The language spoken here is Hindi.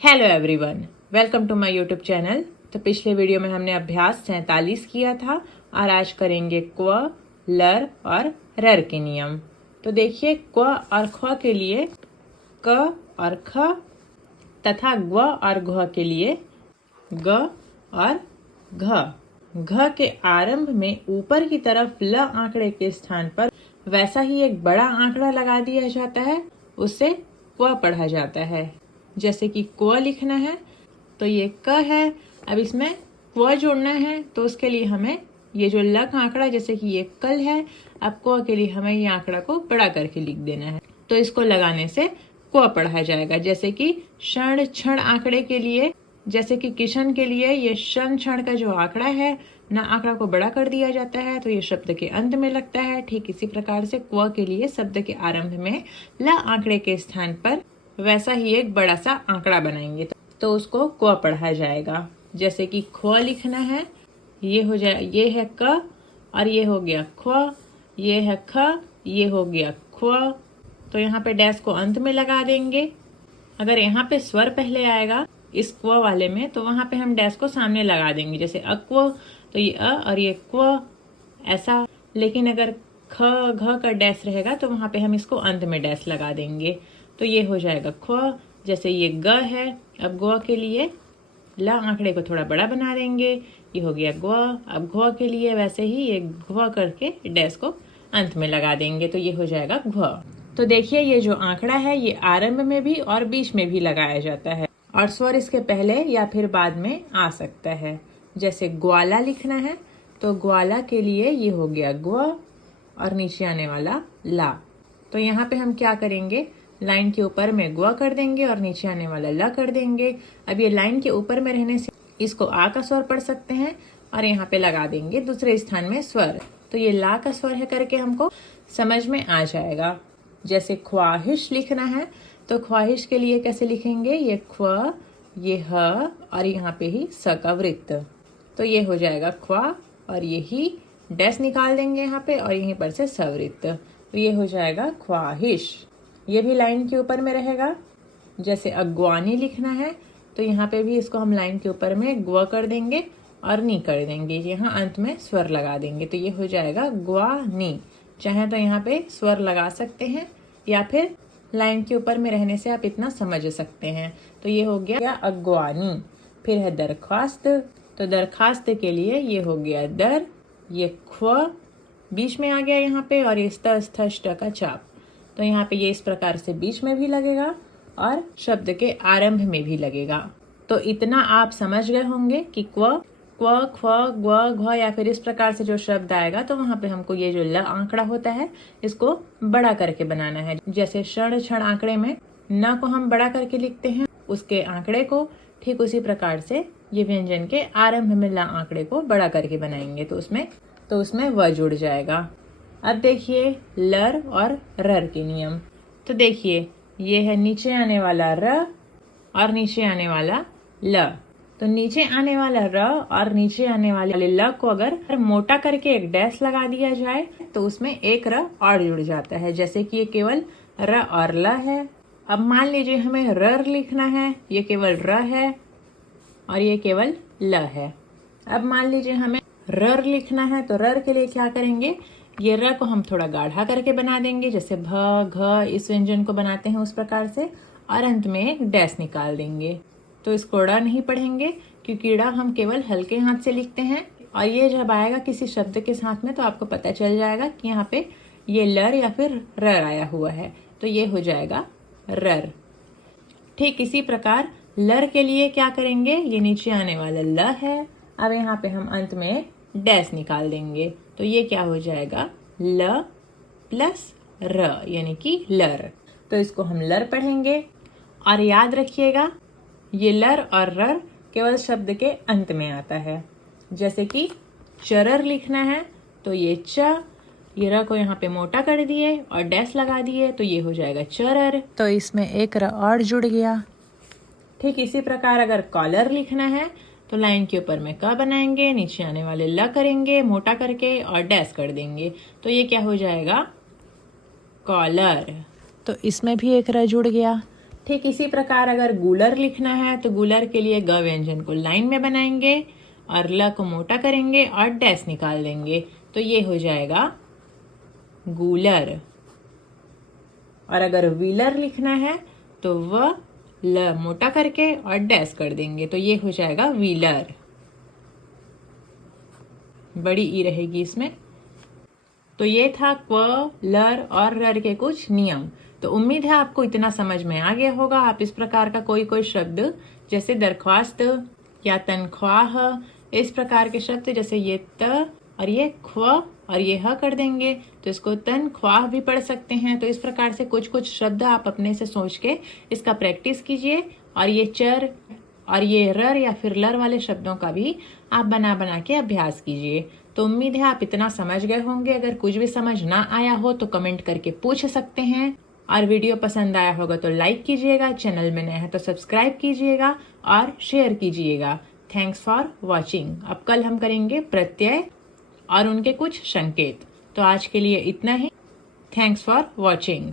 Hello everyone, welcome to my YouTube channel. तो पिछले वीडियो में हमने अभ्यास 47 किया था और आज करेंगे क्व, लर और रर के नियम। तो देखिए, क्व और ख के लिए क और ख तथा ग्व और घ के लिए ग और घ। घ के आरंभ में ऊपर की तरफ ल आंकड़े के स्थान पर वैसा ही एक बड़ा आंकड़ा लगा दिया जाता है, उससे क्व पढ़ा जाता है। जैसे कि क्व लिखना है तो ये क है, अब इसमें क्व जोड़ना है तो उसके लिए हमें ये जो ल का आंकड़ा, जैसे कि ये कल है, अब क्व के लिए हमें ये आंकड़ा को बड़ा करके लिख देना है। तो इसको लगाने से क्व पढ़ा जाएगा। जैसे कि क्षण क्षण आंकड़े के लिए, जैसे कि किशन के लिए ये क्षण क्षण का जो आंकड़ा है ना, आंकड़ा को बड़ा कर दिया जाता है तो ये शब्द के अंत में लगता है। ठीक इसी प्रकार से क्व के लिए शब्द के आरंभ में ल आंकड़े के स्थान पर वैसा ही एक बड़ा सा आंकड़ा बनाएंगे तो उसको क्व पढ़ा जाएगा। जैसे कि ख लिखना है, ये हो जाए, ये है क और ये हो गया ख, ये है ख, ये हो गया ख्व। तो यहाँ पे डैश को अंत में लगा देंगे। अगर यहाँ पे स्वर पहले आएगा इस क्व वाले में तो वहां पे हम डैश को सामने लगा देंगे, जैसे अक्व तो ये अ और ये क्व, ऐसा। लेकिन अगर ख घ का डैश रहेगा तो वहां पे हम इसको अंत में डैश लगा देंगे तो ये हो जाएगा ख्व। जैसे ये ग है, अब ग के लिए ल आंकड़े को थोड़ा बड़ा बना देंगे, ये हो गया ग्व। अब घ के लिए वैसे ही ये घ्व करके डैश को अंत में लगा देंगे तो ये हो जाएगा घ्व। तो देखिए, ये जो आंकड़ा है ये आरंभ में भी और बीच में भी लगाया जाता है और स्वर इसके पहले या फिर बाद में आ सकता है। जैसे ग्वाला लिखना है तो ग्वाला के लिए ये हो गया ग्व और नीचे आने वाला ला। तो यहाँ पे हम क्या करेंगे, लाइन के ऊपर में ग्व कर देंगे और नीचे आने वाला ल कर देंगे। अब ये लाइन के ऊपर में रहने से इसको आ का स्वर पढ़ सकते हैं और यहाँ पे लगा देंगे दूसरे स्थान में स्वर, तो ये ला का स्वर है करके हमको समझ में आ जाएगा। जैसे ख्वाहिश लिखना है तो ख्वाहिश के लिए कैसे लिखेंगे, ये ख्व, ये ह और यहाँ पे ही स का वृत्त, तो ये हो जाएगा ख्वा और यही डैश निकाल देंगे यहाँ पे और यहीं पर से सवृत्त, तो ये हो जाएगा ख्वाहिश। ये भी लाइन के ऊपर में रहेगा। जैसे अगवानी लिखना है तो यहाँ पे भी इसको हम लाइन के ऊपर में ग्व कर देंगे और नी कर देंगे, यहाँ अंत में स्वर लगा देंगे तो ये हो जाएगा ग्वानी। चाहे तो यहाँ पे स्वर लगा सकते हैं या फिर लाइन के ऊपर में रहने से आप इतना समझ सकते हैं। तो ये हो गया अगवानी। फिर है दरख्वास्त, तो दरखास्त के लिए ये हो गया दर, ये ख्व बीच में आ गया यहाँ पे और ये स्थ ष्ट का चाप, तो यहाँ पे ये इस प्रकार से बीच में भी लगेगा और शब्द के आरंभ में भी लगेगा। तो इतना आप समझ गए होंगे कि क्व, ख्व, ग्व, घ या फिर इस प्रकार से जो शब्द आएगा तो वहां पे हमको ये जो ल आंकड़ा होता है इसको बड़ा करके बनाना है। जैसे क्षण क्षण आंकड़े में न को हम बड़ा करके लिखते हैं उसके आंकड़े को, ठीक उसी प्रकार से ये व्यंजन के आरंभ में ल आंकड़े को बड़ा करके बनाएंगे तो उसमें व जुड़ जाएगा। अब देखिए लर और रर के नियम। तो देखिए, ये है नीचे आने वाला र और नीचे आने वाला ल। तो नीचे आने वाला र और नीचे आने वाले ल को अगर मोटा करके एक डैश लगा दिया जाए तो उसमें एक र और जुड़ जाता है। जैसे कि ये केवल र और ल है। अब मान लीजिए हमें रर लिखना है, ये केवल र है और ये केवल ल है। अब मान लीजिए हमें रर लिखना है तो रर के लिए क्या करेंगे, ये र को हम थोड़ा गाढ़ा करके बना देंगे, जैसे भ घ इस व्यंजन को बनाते हैं उस प्रकार से, और अंत में एक डैश निकाल देंगे। तो इसको ड़ नहीं पढ़ेंगे क्योंकि ड़ हम केवल हल्के हाथ से लिखते हैं और ये जब आएगा किसी शब्द के साथ में तो आपको पता चल जाएगा कि यहाँ पे ये लर या फिर रर आया हुआ है, तो ये हो जाएगा रर। ठीक इसी प्रकार लर के लिए क्या करेंगे, ये नीचे आने वाला ल है, अब यहाँ पे हम अंत में डैश निकाल देंगे तो ये क्या हो जाएगा, ल प्लस र यानी कि लर। तो इसको हम लर पढ़ेंगे और याद रखिएगा ये लर और रर केवल शब्द के अंत में आता है। जैसे कि चरर लिखना है तो ये च, ये र को यहाँ पे मोटा कर दिए और डैश लगा दिए तो ये हो जाएगा चरर, तो इसमें एक र और जुड़ गया। ठीक इसी प्रकार अगर कॉलर लिखना है तो लाइन के ऊपर में क बनाएंगे, नीचे आने वाले ल करेंगे मोटा करके और डैश कर देंगे तो ये क्या हो जाएगा, कॉलर। तो इसमें भी एक र जुड़ गया। ठीक इसी प्रकार अगर गूलर लिखना है तो गूलर के लिए ग व्यंजन को लाइन में बनाएंगे और ल को मोटा करेंगे और डैश निकाल देंगे, तो ये हो जाएगा गूलर। और अगर व्हीलर लिखना है तो वह ल मोटा करके और डैश कर देंगे, तो ये हो जाएगा व्हीलर। बड़ी ई रहेगी इसमें। तो ये था क्व, लर और रर के कुछ नियम। तो उम्मीद है आपको इतना समझ में आ गया होगा। आप इस प्रकार का कोई शब्द जैसे दरख्वास्त या तनख्वाह, इस प्रकार के शब्द जैसे ये त और ये ख्व और ये ह कर देंगे तो इसको तनख्वाह भी पढ़ सकते हैं। तो इस प्रकार से कुछ शब्द आप अपने से सोच के इसका प्रैक्टिस कीजिए। और ये चर और ये रर या फिर लर वाले शब्दों का भी आप बना के अभ्यास कीजिए। तो उम्मीद है आप इतना समझ गए होंगे। अगर कुछ भी समझ ना आया हो तो कमेंट करके पूछ सकते हैं। और वीडियो पसंद आया होगा तो लाइक कीजिएगा, चैनल में नए हैं तो सब्सक्राइब कीजिएगा और शेयर कीजिएगा। Thanks for watching. अब कल हम करेंगे प्रत्यय और उनके कुछ संकेत। तो आज के लिए इतना ही। Thanks for watching.